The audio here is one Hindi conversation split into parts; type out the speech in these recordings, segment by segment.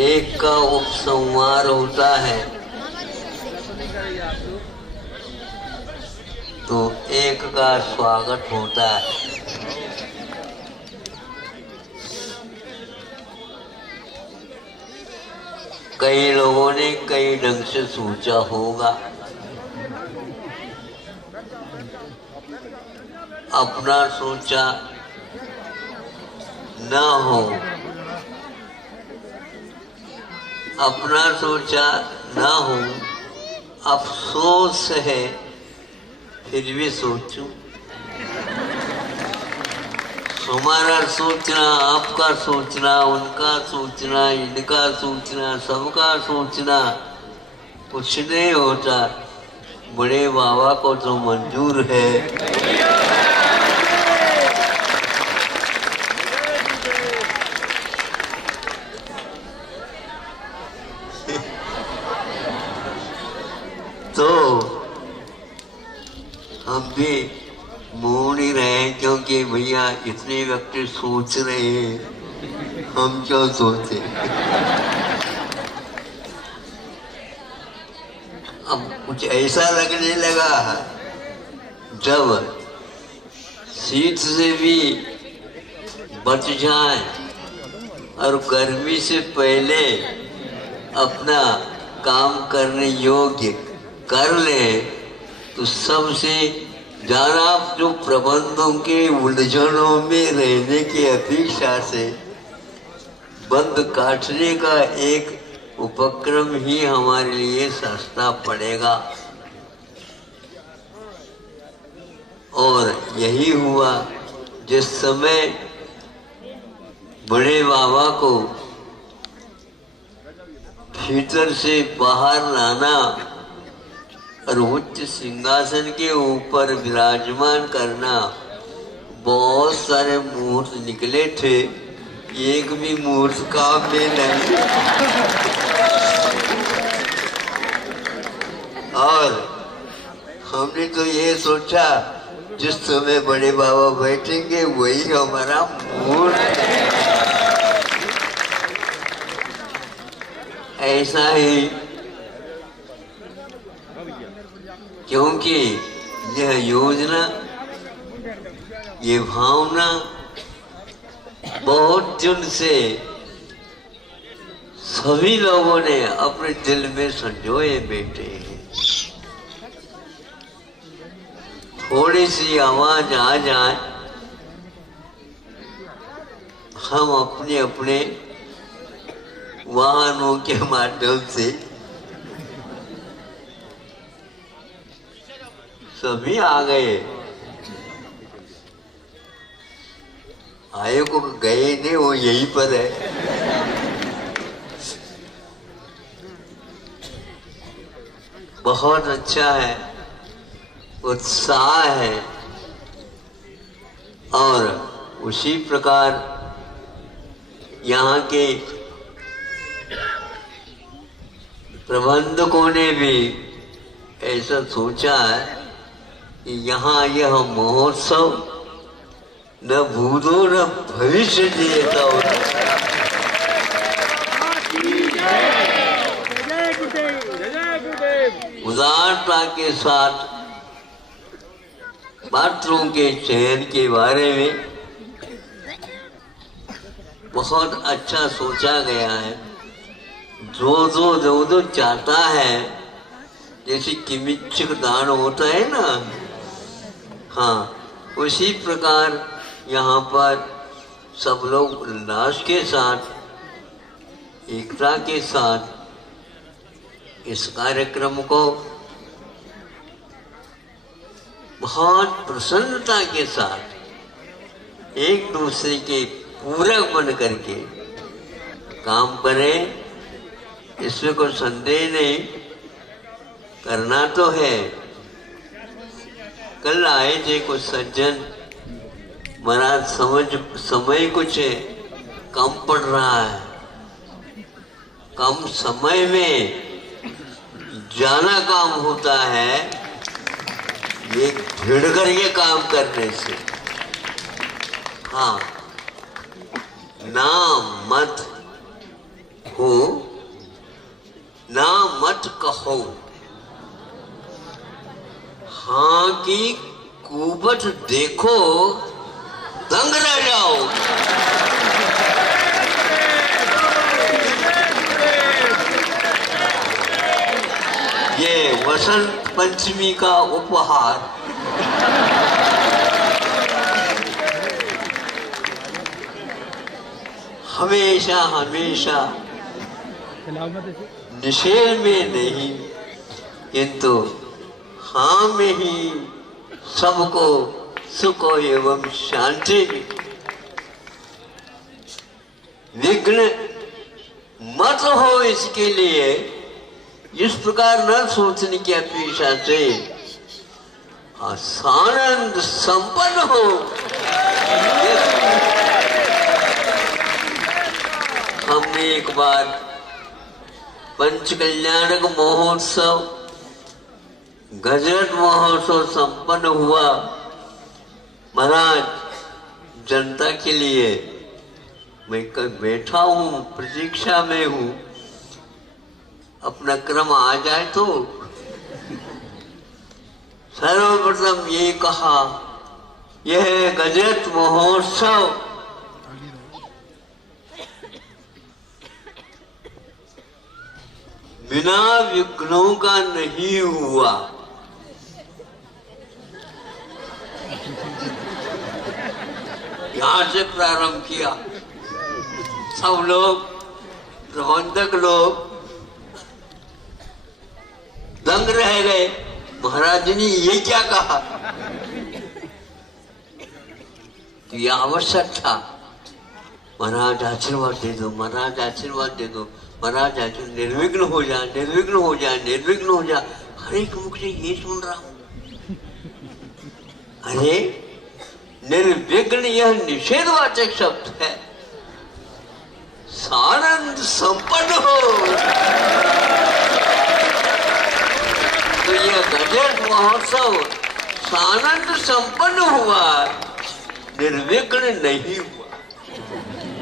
एक का उपसंहार होता है तो एक का स्वागत होता है। कई लोगों ने कई ढंग से सोचा होगा, अपना सोचा न हो, अपना सोचा न हो, अफसोस है फिर भी सोचूं। हमारा सोचना, आपका सोचना, उनका सोचना, इनका सोचना, सबका सोचना कुछ नहीं होता, बड़े बाबा को तो मंजूर है। तो हम भी मोड़ ही रहे हैं, क्योंकि भैया इतने व्यक्ति सोच रहे हैं, हम क्यों सोचे। अब कुछ ऐसा लगने लगा जब शीत से भी बच जाए और गर्मी से पहले अपना काम करने योग्य कर ले, तो सबसे ज्यादा जो प्रबंधों के उलझनों में रहने की अपेक्षा से बंद काटने का एक उपक्रम ही हमारे लिए सस्ता पड़ेगा। और यही हुआ जिस समय बड़े बाबा को भीतर से बाहर लाना और उच्च सिंहासन के ऊपर विराजमान करना। बहुत सारे मुहूर्त निकले थे, एक भी मुहूर्त काम में नहीं। और हमने तो ये सोचा जिस समय बड़े बाबा बैठेंगे वही हमारा मुहूर्त। ऐसा ही, क्योंकि यह योजना, ये भावना बहुत दिन से सभी लोगों ने अपने दिल में संजोए बैठे हैं। थोड़ी सी आवाज आ जाए, हम अपने अपने वाहनों के माध्यम से सभी आ गए। आए को गए नहीं, वो यहीं पर है। बहुत अच्छा है, उत्साह है। और उसी प्रकार यहाँ के प्रबंधकों ने भी ऐसा सोचा है कि यहाँ यह महोत्सव न भूतो न भविष्य देता होता। उदारता के साथ पात्रों के चयन के बारे में बहुत अच्छा सोचा गया है। जो चाहता है, जैसे किमिच्छक दान होता है ना, हाँ, उसी प्रकार यहाँ पर सब लोग उल्लास के साथ, एकता के साथ इस कार्यक्रम को बहुत प्रसन्नता के साथ एक दूसरे के पूरक बन करके काम करें, इसमें कोई संदेह नहीं। करना तो है। कल आए थे कुछ सज्जन, महाराज समय कुछ कम पड़ रहा है, कम समय में ज्यादा काम होता है ये भिड़ कर ये काम करने से। हाँ, नाम मत हो ना मत कहो, हाँ की कुबट देखो दंग रह जाओ। ये वसंत पंचमी का उपहार हमेशा हमेशा निषेध में नहीं, किंतु हाँ में ही सबको सुख एवं शांति, विघ्न मत हो इसके लिए इस प्रकार न सोचने की अपेक्षा से आनंद संपन्न हो। हमने एक बार पंच कल्याणक महोत्सव गजरत महोत्सव संपन्न हुआ। महाराज जनता के लिए मैं कल बैठा हूँ, प्रतीक्षा में हूँ, अपना क्रम आ जाए तो सर्वप्रथम ये कहा, यह गजरत महोत्सव बिना विघ्नों का नहीं हुआ। यहां से प्रारंभ किया। सब लोग, प्रबंधक लोग दंग रह गए। महाराज ने ये क्या कहा? तो यह आवश्यक था। महाराज आशीर्वाद दे दो, महाराज आशीर्वाद दे दो, महाराज आशीर्वाद, निर्विघ्न हो जा, निर्विघ्न हो जा, निर्विघ्न हो जा। हर एक मुख से ये सुन रहा हूं। अरे निर्विघ्न यह निषेधवाचक शब्द है। सानंद संपन्न हो। तो यह गजरत महोत्सव सानंद संपन्न हुआ, निर्विघ्न नहीं हुआ।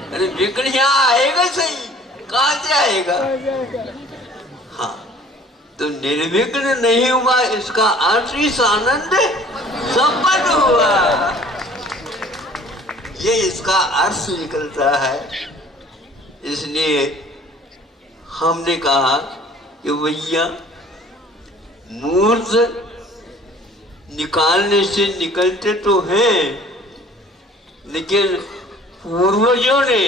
अरे विघ्न यहाँ आएगा सही, कहाँ से आएगा? हाँ, तो निर्विघ्न नहीं हुआ, इसका अर्थ इस आनंद संपन्न हुआ, ये इसका अर्थ निकलता है। इसलिए हमने कहा कि भैया मूर्त निकालने से निकलते तो हैं, लेकिन पूर्वजों ने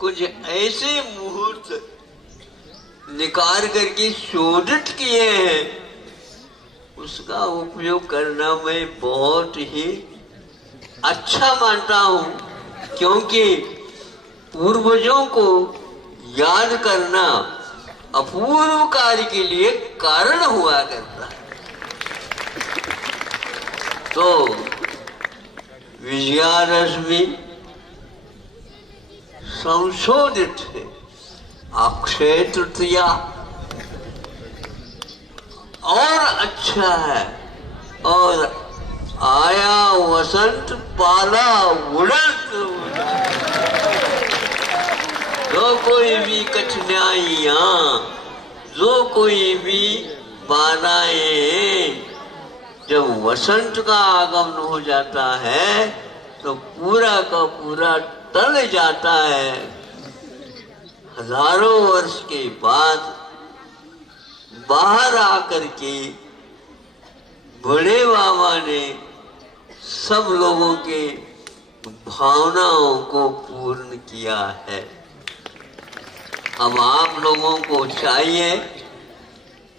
कुछ ऐसे मुहूर्त निकाल करके शोधित किए हैं, उसका उपयोग करना मैं बहुत ही अच्छा मानता हूं, क्योंकि पूर्वजों को याद करना अपूर्व कार्य के लिए कारण हुआ करता है। तो विजयादशमी संशोधित है, अक्षय तृतीया और अच्छा है, और आया वसंत पाला उड़त। जो कोई भी कठिनाइयां, जो कोई भी बाधाएं, जब वसंत का आगमन हो जाता है तो पूरा का पूरा टल जाता है। हजारों वर्ष के बाद बाहर आकर के बड़े बाबा ने सब लोगों के भावनाओं को पूर्ण किया है। अब आप लोगों को चाहिए,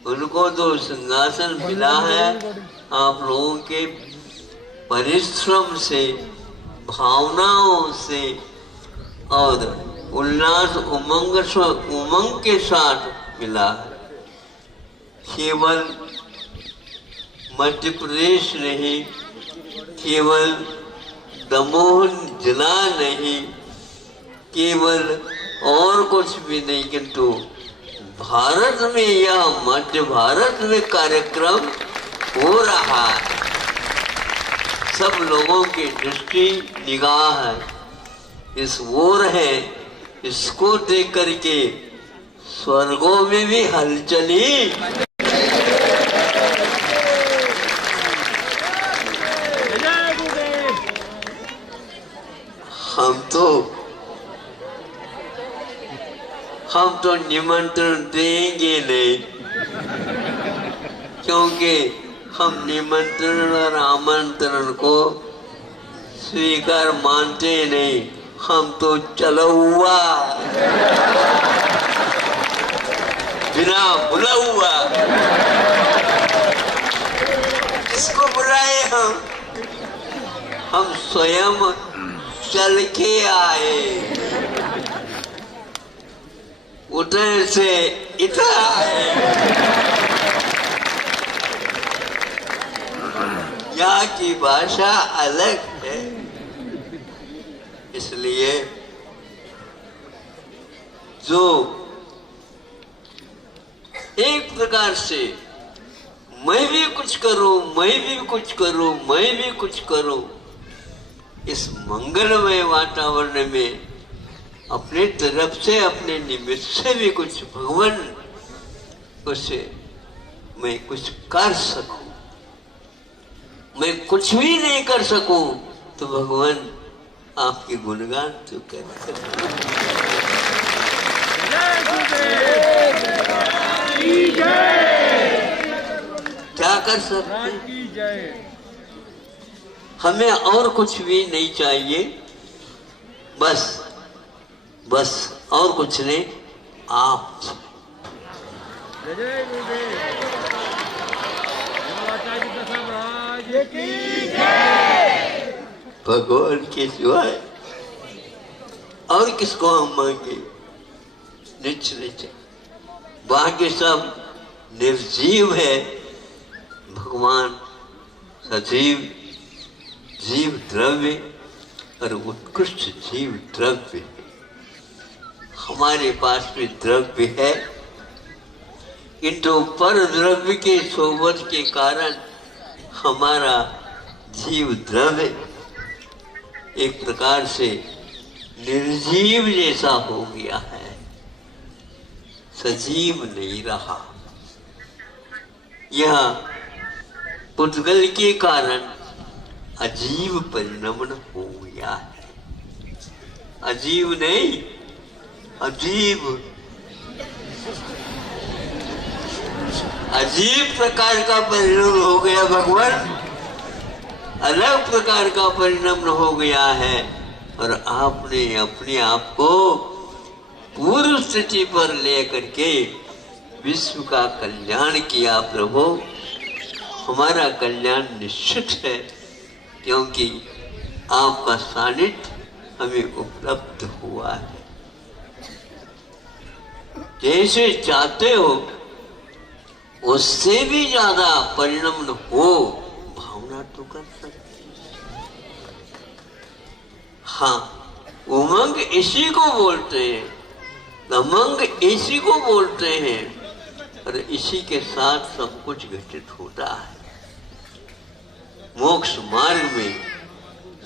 उनको तो सिंहासन मिला है, आप लोगों के परिश्रम से, भावनाओं से और उल्लास उमंग के साथ मिला है। केवल मध्य प्रदेश नहीं, केवल दमोह जिला नहीं, केवल और कुछ भी नहीं, किंतु भारत में या मध्य भारत में कार्यक्रम हो रहा है। सब लोगों की दृष्टि निगाह इस ओर है इसको देख करके स्वर्गों में भी हलचली। हम तो निमंत्रण देंगे नहीं, क्योंकि हम निमंत्रण और आमंत्रण को स्वीकार मानते नहीं। हम तो चला हुआ, बिना बुला हुआ किसको बुलाए? हम स्वयं चल के आए, उधर से इधर आए। यहाँ की भाषा अलग है, इसलिए जो एक प्रकार से मैं भी कुछ करूं, मैं भी कुछ करूं, मैं भी कुछ करूं, इस मंगलमय वातावरण में अपने तरफ से, अपने निमित्त से भी कुछ भगवान उसे मैं कुछ कर सकूं। मैं कुछ भी नहीं कर सकूं तो भगवान आपके गुणगान तो कर। क्या कर सकते? हमें और कुछ भी नहीं चाहिए, बस और कुछ नहीं, आप। भगवान के सिवाय और किसको हम मांगे? निश्चय बाकी सब निर्जीव है, भगवान सजीव जीव द्रव्य और उत्कृष्ट जीव द्रव्य है। हमारे पास भी द्रव्य है, किंतु पर द्रव्य के सोबत के कारण हमारा जीव द्रव्य एक प्रकार से निर्जीव जैसा हो गया है, सजीव नहीं रहा। यह पुद्गल के कारण अजीब परिणमन हो गया है। अजीब नहीं, अजीब प्रकार का परिणाम हो गया। भगवान अलग प्रकार का परिणाम हो गया है, और आपने अपने आप को पूर्व स्थिति पर लेकर के विश्व का कल्याण किया। प्रभु, हमारा कल्याण निश्चित है, क्योंकि आपका सानिध्य हमें उपलब्ध हुआ है। जैसे चाहते हो उससे भी ज्यादा परिणाम हो, भावना तो कर सकते। हाँ, उमंग इसी को बोलते हैं, दमंग इसी को बोलते हैं, और इसी के साथ सब कुछ घटित होता है। मोक्ष मार्ग में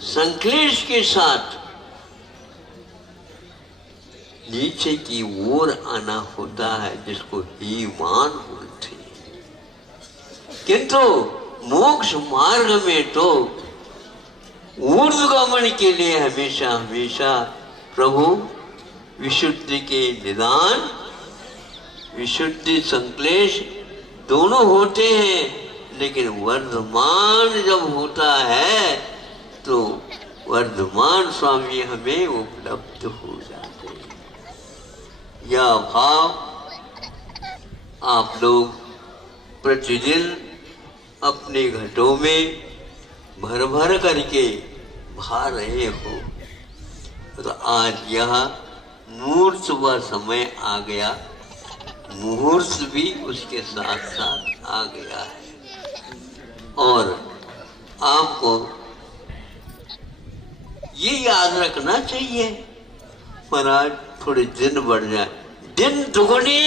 संक्लेश के साथ नीचे की ओर आना होता है, जिसको हीमान बोलते हैं। किंतु मोक्ष मार्ग में तो ऊर्ध्वगमन के लिए हमेशा हमेशा प्रभु विशुद्धि के निदान, विशुद्धि संक्लेश दोनों होते हैं, लेकिन वर्धमान जब होता है तो वर्धमान स्वामी हमें उपलब्ध हो जाते हैं। यह भाव आप लोग प्रतिदिन अपने घटों में भर भर करके भा रहे हो, तो आज यह मुहूर्त व समय आ गया, मुहूर्त भी उसके साथ साथ आ गया है। और आपको ये याद रखना चाहिए, महाराज थोड़े दिन बढ़ जाए, दिन दुगनी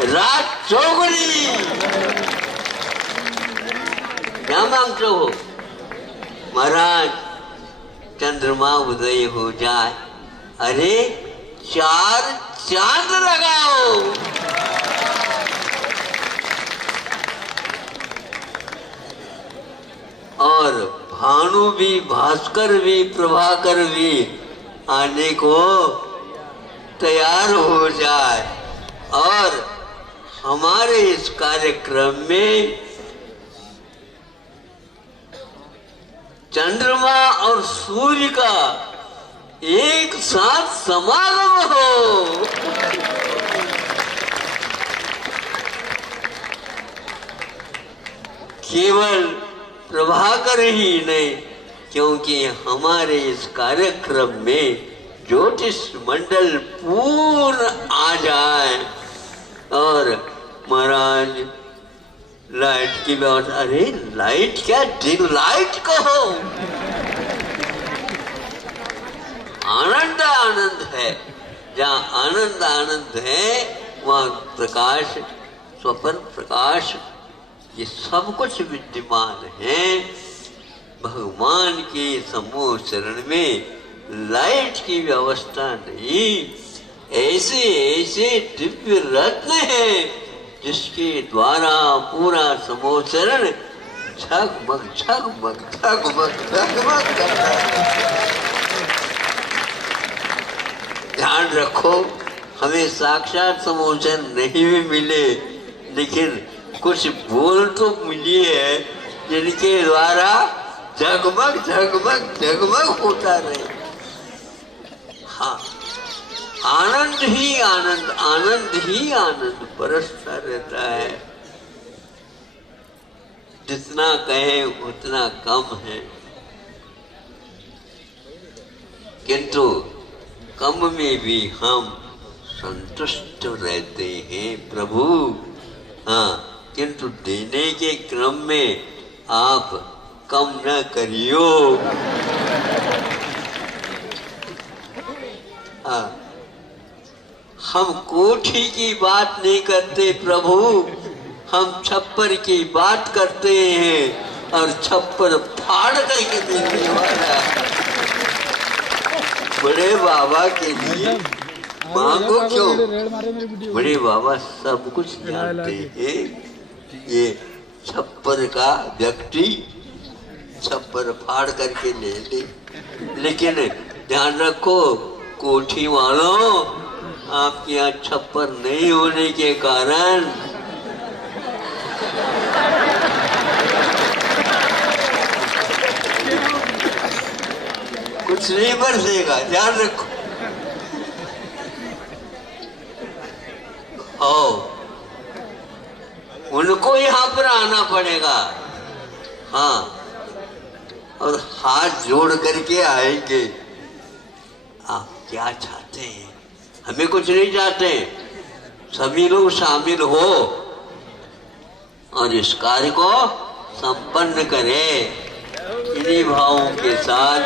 रात चौगुनी। क्या मांगते हो महाराज? चंद्रमा उदय हो जाए। अरे 4 चांद लगाओ। और भानु भी, भास्कर भी, प्रभाकर भी आने को तैयार हो जाए। और हमारे इस कार्यक्रम में चंद्रमा और सूर्य का एक साथ समागम हो। केवल प्रभाकर ही नहीं, क्योंकि हमारे इस कार्यक्रम में ज्योतिष मंडल पूर्ण आ जाए। और महाराज लाइट की व्यवस्था, अरे लाइट क्या, डिम लाइट कहो। आनंद आनंद है, जहाँ आनंद आनंद है वहाँ प्रकाश, स्वप्न प्रकाश, ये सब कुछ विद्यमान है। भगवान के समूह चरण में लाइट की व्यवस्था नहीं। ऐसे ऐसे दिव्य रत्न हैं जिसके द्वारा पूरा समूह चरण झगमग झगमग झगमग झगमग करता है। ध्यान रखो, हमें साक्षात समूह चरण नहीं भी मिले, लेकिन कुछ बोल तो मिली है जिनके द्वारा जगमग जगमग जगमग होता रहे। हाँ, आनंद ही आनंद, आनंद ही आनंद बरसता रहता है। जितना कहे उतना कम है, किंतु कम में भी हम संतुष्ट रहते हैं प्रभु। हाँ, किंतु देने के क्रम में आप कम न करियो। हाँ, हम कोठी की बात नहीं करते प्रभु, हम छप्पर की बात करते हैं। और छप्पर फाड़ करके देने वाला बड़े बाबा के लिए मांगो क्यों? बड़े बाबा सब कुछ जानते हैं। ये छप्पर का व्यक्ति छप्पर फाड़ करके ले ले, लेकिन ध्यान रखो कोठी वालों, आपके यहाँ छप्पर नहीं होने के कारण कुछ नहीं बरसेगा। ध्यान रखो। उनको यहाँ पर आना पड़ेगा। हाँ, और हाथ जोड़ करके आएंगे। आप क्या चाहते हैं? हमें कुछ नहीं चाहते, सभी लोग शामिल हो और इस कार्य को संपन्न करें। इन्हीं भावों के साथ